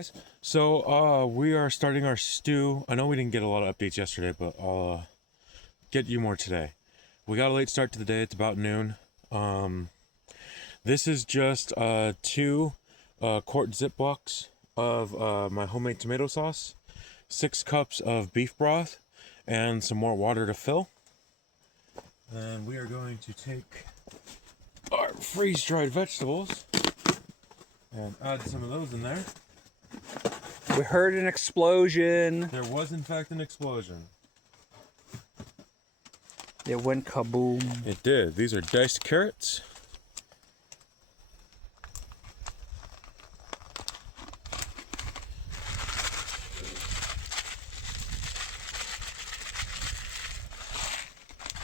Guys, so we are starting our stew. I know we didn't get a lot of updates yesterday, but I'll get you more today. We got a late start to the day. It's about noon. This is just 2 quart Ziplocs of my homemade tomato sauce, 6 cups of beef broth, and some more water to fill. And we are going to take our freeze-dried vegetables and add some of those in there. We heard an explosion. There was, in fact, an explosion. It went kaboom. It did. These are diced carrots.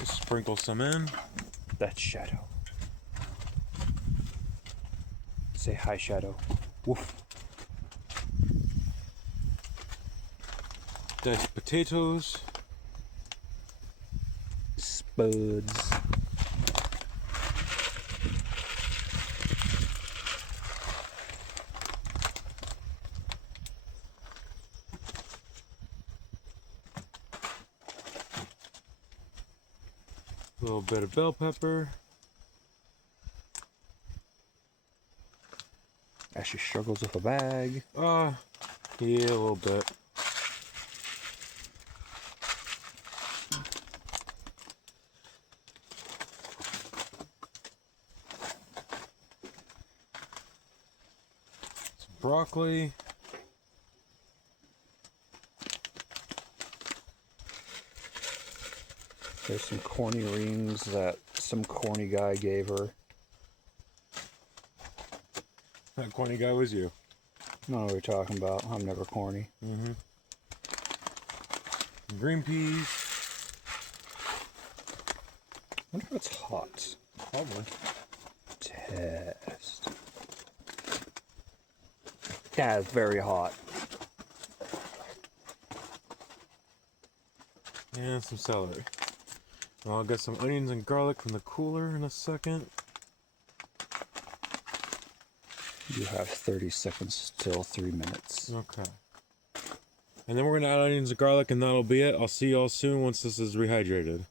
Just sprinkle some in. That's Shadow. Say hi, Shadow. Woof. Diced potatoes. Spuds. A little bit of bell pepper. Ashley struggles with a bag. Yeah, a little bit. Some broccoli. There's some corny rings that some corny guy gave her. That corny guy was you. I don't know what you're talking about. I'm never corny. Green peas. I wonder if it's hot. Probably. Test. Yeah, it's very hot. And some celery. I'll get some onions and garlic from the cooler in a second. You have 30 seconds till 3 minutes. Okay. And then we're gonna add onions and garlic, and that'll be it. I'll see y'all soon once this is rehydrated.